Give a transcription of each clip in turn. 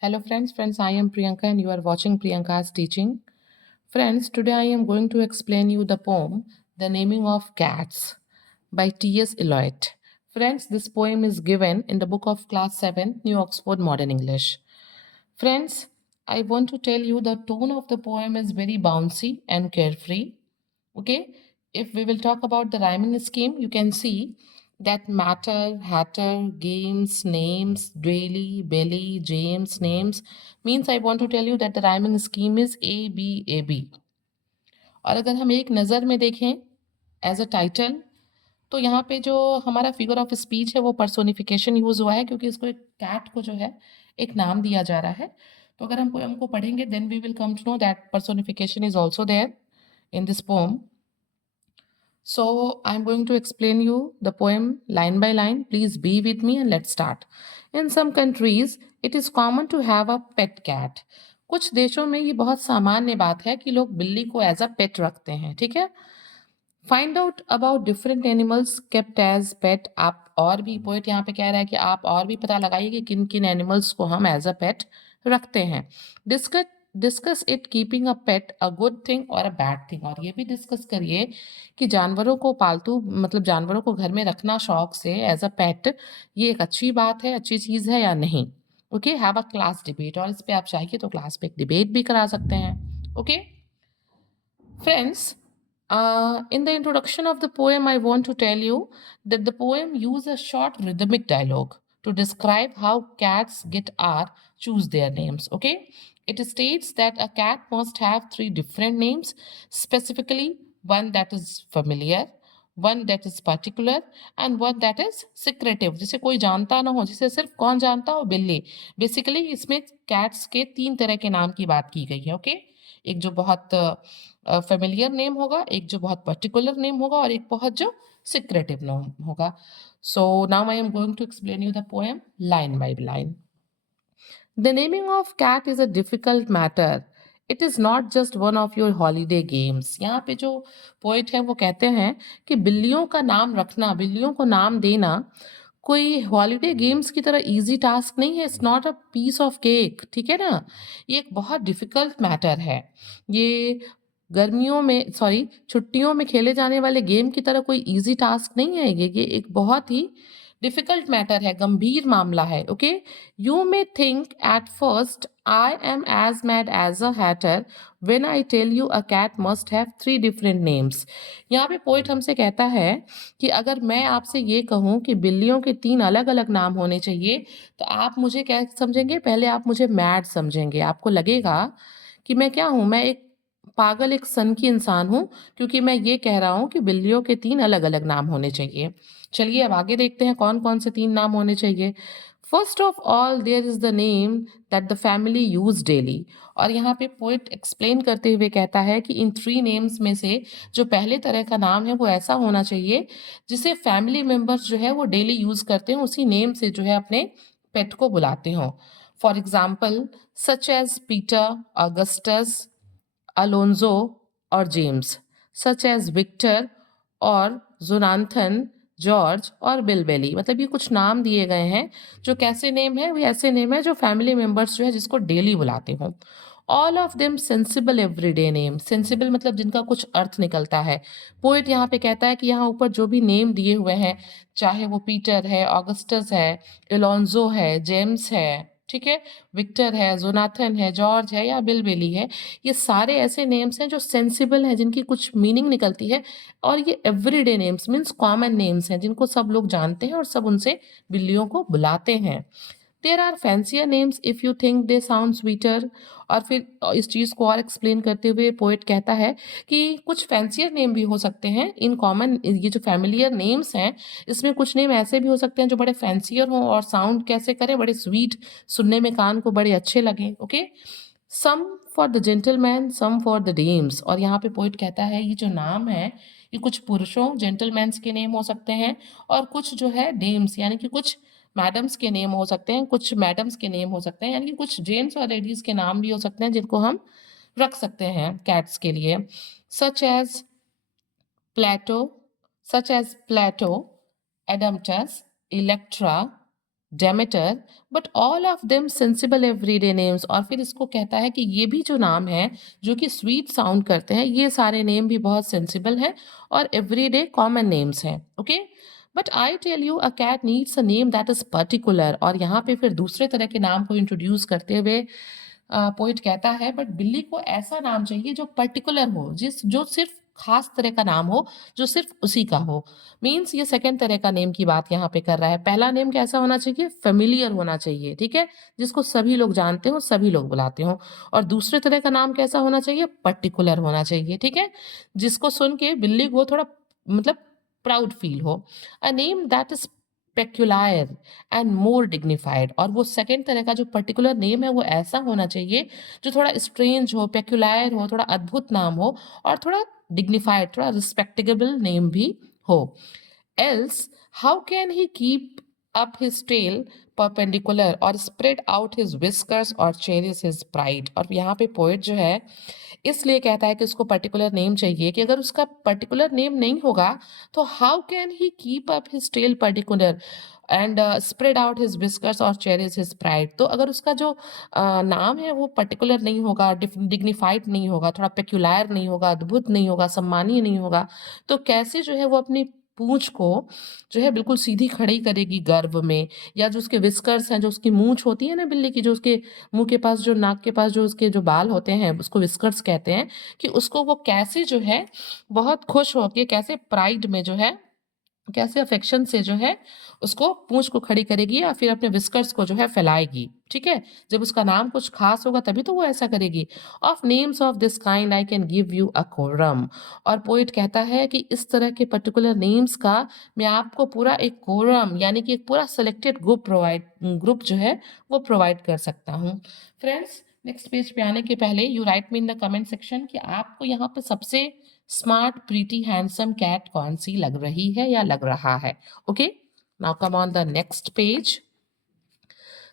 Hello friends, I am Priyanka and you are watching Priyanka's teaching. Friends, today I am going to explain you the poem The Naming of Cats by T.S. Eliot. Friends, this poem is given in the book of class 7, New Oxford Modern English. Friends, I want to tell you the tone of the poem is very bouncy and carefree. Okay, if we will talk about the rhyming scheme, you can see that matter, hatter, games, names, daily, belly, James, names means I want to tell you that the rhyming scheme is A B A B. और अगर हम एक नज़र में देखें as a title तो यहाँ पे जो हमारा फिगर ऑफ स्पीच है वो पर्सोनिफिकेशन यूज़ हुआ है क्योंकि इसको एक कैट को जो है एक नाम दिया जा रहा है तो अगर हम पोएम को पढ़ेंगे then we will come to know that personification is also there in this poem. So I'm going to explain you the poem line by line. Please be with me and let's start. In some countries, it is common to have a pet cat. कुछ देशों में ये बहुत सामान्य बात है कि लोग बिल्ली को एज अ पेट रखते हैं, ठीक है? Find out about different animals kept as pet. आप और भी पोइट यहाँ पे कह रहा है कि आप और भी पता लगाइए कि किन किन एनिमल्स को हम एज अ पेट रखते हैं. Discuss it keeping a pet a good thing और अ बैड थिंग. और ये भी डिस्कस करिए कि जानवरों को पालतू मतलब जानवरों को घर में रखना शौक से एज अ पेट ये एक अच्छी बात है, अच्छी चीज़ है या नहीं. Okay, have a class debate. और इस पे आप चाहिए तो क्लास पे एक डिबेट भी करा सकते हैं. Okay friends, in the introduction of the poem, I want to tell you that the poem uses a short rhythmic dialogue to describe how cats get or choose their names. Okay, it states that a cat must have three different names, specifically one that is familiar, one that is particular and one that is secretive. जिसे कोई जानता ना हो, जिसे सिर्फ कौन जानता हो, बिल्ली. बेसिकली इसमें कैट्स के तीन तरह के नाम की बात की गई है. ओके, एक जो बहुत फेमिलियर नेम होगा, एक जो बहुत पर्टिकुलर नेम होगा और एक बहुत जो सिक्रेटिव नेम होगा. So now I am going to explain you the poem line by line. The naming of cat is a difficult matter. It is not just one of your holiday games. यहाँ पे जो poet है वो कहते हैं कि बिल्लियों का नाम रखना, बिल्लियों को नाम देना कोई हॉलीडे गेम्स की तरह इजी टास्क नहीं है. It's not a piece of cake, ठीक है ना. ये एक बहुत डिफिकल्ट मैटर है. ये गर्मियों में छुट्टियों में खेले जाने वाले गेम की तरह कोई इजी टास्क नहीं है. ये एक बहुत ही डिफिकल्ट मैटर है, गंभीर मामला है. Okay, you may think at first I am as mad as a hatter when I tell you a cat must have three different names. यहाँ पे पोइट हमसे कहता है कि अगर मैं आपसे ये कहूँ कि बिल्लियों के तीन अलग अलग नाम होने चाहिए तो आप मुझे क्या समझेंगे? पहले आप मुझे मैड समझेंगे. आपको लगेगा कि मैं क्या हूँ, मैं एक पागल, एक सन की इंसान हूँ क्योंकि मैं ये कह रहा हूँ कि बिल्लियों के तीन अलग अलग नाम होने चाहिए. चलिए अब आगे देखते हैं कौन कौन से तीन नाम होने चाहिए. First of all there is the name that the family use daily. और यहाँ पे पोइट एक्सप्लेन करते हुए कहता है कि इन थ्री नेम्स में से जो पहले तरह का नाम है वो ऐसा होना चाहिए जिसे फैमिली मेंबर्स जो है वो डेली यूज करते हैं, उसी नेम से जो है अपने पेट को बुलाते हों. For example such as Peter, Augustus, Alonzo और जेम्स. सच एज विक्टर और जोनाथन, जॉर्ज और बिलबेली. मतलब ये कुछ नाम दिए गए हैं जो कैसे नेम है, वो ऐसे नेम है जो फैमिली मेंबर्स जो है जिसको डेली बुलाते हों. All of them sensible everyday name. Sensible मतलब जिनका कुछ अर्थ निकलता है. पोइट यहाँ पे कहता है कि यहाँ ऊपर जो भी नेम दिए हुए हैं, चाहे वो पीटर है, ऑगस्टस है, एलोन्जो है, जेम्स है, ठीक है, विक्टर है, जोनाथन है, जॉर्ज है या बिलबेली है, ये सारे ऐसे नेम्स हैं जो सेंसिबल हैं, जिनकी कुछ मीनिंग निकलती है. और ये everyday names means common names हैं जिनको सब लोग जानते हैं और सब उनसे बिल्लियों को बुलाते हैं. There are fancier names if you think they sound sweeter. और फिर इस चीज़ को और एक्सप्लेन करते हुए पोइट कहता है कि कुछ फैंसियर नेम भी हो सकते हैं इन कॉमन. ये जो फैमिलियर नेम्स हैं इसमें कुछ नेम ऐसे भी हो सकते हैं जो बड़े फैंसियर हों और साउंड कैसे करें, बड़े स्वीट, सुनने में कान को बड़े अच्छे लगें. Okay, some for the gentleman, some for the dames. और यहाँ पे पोइट कहता है ये जो नाम है ये कुछ पुरुषों जेंटलमैन्स के नेम हो सकते हैं और कुछ जो है डेम्स यानी कि कुछ मैडम्स के नेम हो सकते हैं, कुछ मैडम्स के नेम हो सकते हैं, यानी कि कुछ जेंट्स और लेडीज के नाम भी हो सकते हैं जिनको हम रख सकते हैं कैट्स के लिए. Such as Plato, such as Plato, Admetus, Electra, Demeter, but all of them sensible everyday names. और फिर इसको कहता है कि ये भी जो नाम है जो कि स्वीट साउंड करते हैं, ये सारे नेम भी बहुत सेंसिबल हैं और एवरीडे कॉमन नेम्स हैं। Okay, but I tell you a cat needs a name that is particular. और यहाँ पे फिर दूसरे तरह के नाम को इंट्रोड्यूस करते हुए पोइट कहता है बट बिल्ली को ऐसा नाम चाहिए जो पर्टिकुलर हो, जो सिर्फ खास तरह का नाम हो, जो सिर्फ उसी का हो। मीन्स ये सेकंड तरह का नेम की बात यहाँ पे कर रहा है। पहला नेम कैसा होना चाहिए? फेमिलियर होना चाहिए, ठीक है, जिसको सभी लोग जानते हो, सभी लोग बुलाते हो। और दूसरे तरह का नाम कैसा होना चाहिए? पर्टिकुलर होना चाहिए, ठीक है, जिसको सुन के बिल्ली को थोड़ा मतलब प्राउड फील हो। A name that is peculiar and more dignified. और वो सेकंड तरह का जो पर्टिकुलर नेम है वो ऐसा होना चाहिए जो थोड़ा स्ट्रेंज हो, पेक्युलायर हो, थोड़ा अद्भुत नाम हो और थोड़ा डिग्निफाइड, थोड़ा रिस्पेक्टेबल नेम भी हो। Else, how can he keep up his tail perpendicular or spread out his whiskers or cherish his pride? और यहाँ पे पोएट जो है इसलिए कहता है कि उसको पर्टिकुलर नेम चाहिए कि अगर उसका पर्टिकुलर नेम नहीं होगा तो how can he keep up his tail particular and spread out his whiskers और चेरिश हिज प्राइड। तो अगर उसका जो नाम है वो पर्टिकुलर नहीं होगा, डिग्निफाइड नहीं होगा, थोड़ा पेक्युलर नहीं होगा, अद्भुत नहीं होगा, सम्मानीय नहीं होगा, तो कैसे जो है वो अपनी पूंछ को जो है बिल्कुल सीधी खड़ी करेगी गर्व में, या जो उसके विस्कर्स हैं, जो उसकी मूंछ होती है ना बिल्ली की, जो उसके मुंह के पास, जो नाक के पास जो उसके जो बाल होते हैं उसको विस्कर्स कहते हैं, कि उसको वो कैसे जो है बहुत खुश होके, कैसे प्राइड में जो है, कैसे अफेक्शन से जो है उसको पूंछ को खड़ी करेगी या फिर अपने विस्कर्स को जो है फैलाएगी, ठीक है। जब उसका नाम कुछ खास होगा तभी तो वो ऐसा करेगी। Of names of this kind I can give you a quorum. और पोइट कहता है कि इस तरह के पर्टिकुलर नेम्स का मैं आपको पूरा एक कोरम यानी कि एक पूरा सेलेक्टेड ग्रुप जो है वो प्रोवाइड कर सकता हूँ। फ्रेंड्स, नेक्स्ट पेज पे आने के पहले you right me in the comment section कि आपको यहाँ पे सबसे स्मार्ट प्रीटी हैंडसम कैट कौन सी लग रही है या लग रहा है। Okay, now come on the next page.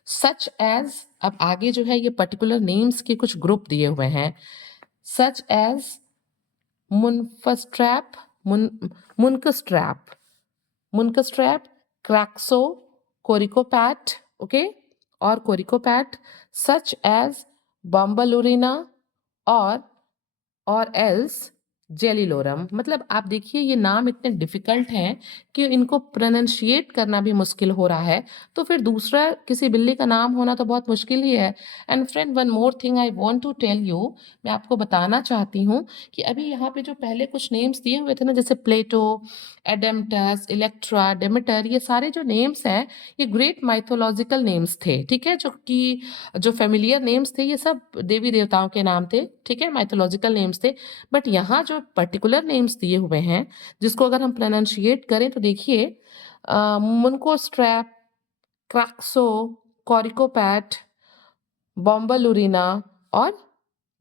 Such as, अब आगे जो है ये पर्टिकुलर नेम्स के कुछ ग्रुप दिए हुए हैं। सच एज मुनफस्ट्रैप, मुनकस्ट्रैप, मुनकस्ट्रैप, क्रैक्सो, कोरिकोपैट, ओके, और कोरिकोपैट, सच एज बम्बलुरिना और एल्स जेलिलोरम। मतलब आप देखिए ये नाम इतने डिफिकल्ट हैं कि इनको प्रोनाउंशिएट करना भी मुश्किल हो रहा है, तो फिर दूसरा किसी बिल्ली का नाम होना तो बहुत मुश्किल ही है। And friend, one more thing I want to tell you, मैं आपको बताना चाहती हूँ कि अभी यहाँ पे जो पहले कुछ नेम्स दिए हुए थे ना, जैसे प्लेटो, एडेमटस, इलेक्ट्रा, डेमेटर, ये सारे जो नेम्स हैं ये ग्रेट माइथोलॉजिकल नेम्स थे, ठीक है, जो कि जो फेमिलियर नेम्स थे ये सब देवी देवताओं के नाम थे, ठीक है, माइथोलॉजिकल नेम्स थे। बट यहाँ जो पर्टिकुलर नेम्स दिए हुए हैं जिसको अगर हम प्रोनाउंशिएट करें तो देखिए, मुनको स्ट्रैप, क्रैक्सो, कॉरिकोपैट, बॉम्बलुरिना और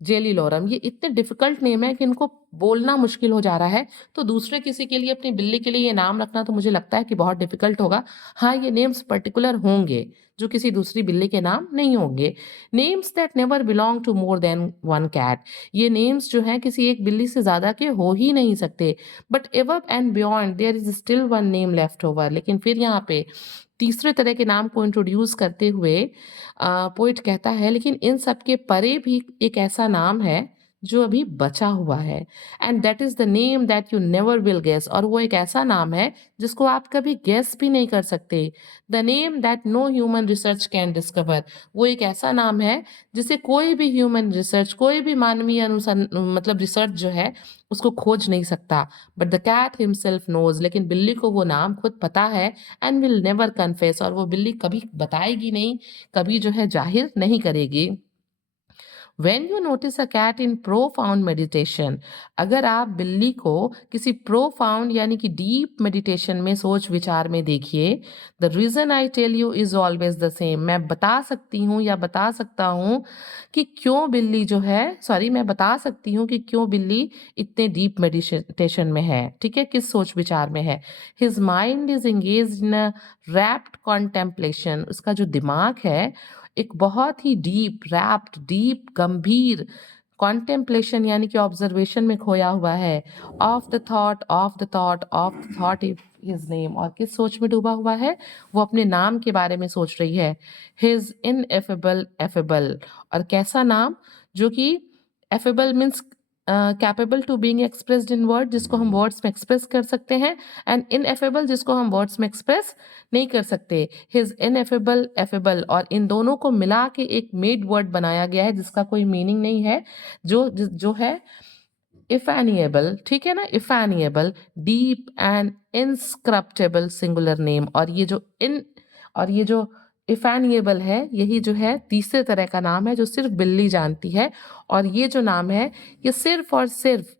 जेलिलोरम, ये इतने डिफिकल्ट नेम है कि इनको बोलना मुश्किल हो जा रहा है। तो दूसरे किसी के लिए, अपनी बिल्ली के लिए ये नाम रखना तो मुझे लगता है कि बहुत डिफिकल्ट होगा। हाँ, ये नेम्स पर्टिकुलर होंगे जो किसी दूसरी बिल्ली के नाम नहीं होंगे। Names that never belong to more than one cat, ये नेम्स जो हैं किसी एक बिल्ली से ज़्यादा के हो ही नहीं सकते। But ever and beyond their is still one name left over. लेकिन फिर यहाँ पे तीसरे तरह के नाम को इंट्रोड्यूस करते हुए पोइट कहता है लेकिन इन सब के परे भी एक ऐसा नाम है जो अभी बचा हुआ है, and that is the name that you never will guess. और वो एक ऐसा नाम है जिसको आप कभी गेस भी नहीं कर सकते। The name that no human research can discover, वो एक ऐसा नाम है जिसे कोई भी ह्यूमन रिसर्च, कोई भी मानवीय मतलब रिसर्च जो है उसको खोज नहीं सकता। But the cat himself knows, लेकिन बिल्ली को वो नाम खुद पता है, एंड विल नेवर कन्फेस, और वो बिल्ली कभी बताएगी नहीं, कभी जो है जाहिर नहीं करेगी। When you notice a cat in profound meditation, अगर आप बिल्ली को किसी profound यानी कि deep meditation में, सोच विचार में देखिए, the reason I tell you is always the same, मैं बता सकती हूँ या बता सकता हूँ कि क्यों बिल्ली जो है, सॉरी, मैं बता सकती हूँ कि क्यों बिल्ली इतने deep meditation में है, ठीक है, किस सोच विचार में है। His mind is engaged in a rapt contemplation, उसका जो दिमाग है एक बहुत ही डीप, रैप्ट, डीप, गंभीर कॉन्टेम्पलेशन यानी कि ऑब्जर्वेशन में खोया हुआ है, of the thought of the thought of the thought his name, और किस सोच में डूबा हुआ है, वो अपने नाम के बारे में सोच रही है, हिज इनएफेबल एफेबल, और कैसा नाम, जो कि effable means capable to being expressed in word, जिसको हम वर्ड्स में एक्सप्रेस कर सकते हैं, एंड इनएफेबल जिसको हम वर्ड्स में एक्सप्रेस नहीं कर सकते। हिज इनएफेबल एफेबल, और इन दोनों को मिला के एक मेड वर्ड बनाया गया है जिसका कोई मीनिंग नहीं है, जो है इफेनिएबल, ठीक है ना, इफेनिएबल, डीप एंड इनस्क्रप्टेबल सिंगुलर नेम, और ये जो इफेनिएबल है, यही जो है तीसरे तरह का नाम है जो सिर्फ बिल्ली जानती है, और ये जो नाम है ये सिर्फ और सिर्फ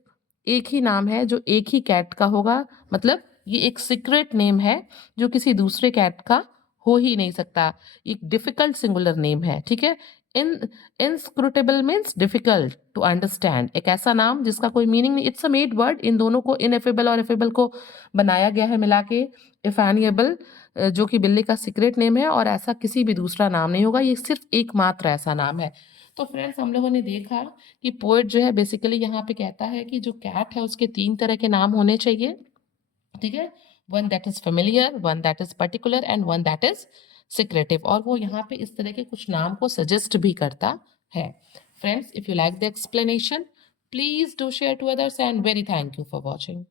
एक ही नाम है जो एक ही कैट का होगा, मतलब ये एक सीक्रेट नेम है जो किसी दूसरे कैट का हो ही नहीं सकता, एक डिफिकल्ट सिंगुलर नेम है, ठीक है। इन inscrutable means difficult to understand, एक ऐसा नाम जिसका कोई मीनिंग नहीं, इट्स अ मेड वर्ड, इन दोनों को इनएफेबल और एफेबल को बनाया गया है मिला के, इफेनिएबल जो कि बिल्ली का सीक्रेट नेम है, और ऐसा किसी भी दूसरा नाम नहीं होगा, ये सिर्फ एकमात्र ऐसा नाम है। तो फ्रेंड्स, हम लोगों ने देखा कि पोएट जो है बेसिकली यहाँ पे कहता है कि जो कैट है उसके 3 तरह के नाम होने चाहिए, ठीक है, one that is familiar, one that is particular and one that is secretive, और वो यहाँ पे इस तरह के कुछ नाम को सजेस्ट भी करता है। Friends, if you like the explanation, please do share to others, and very thank you for watching.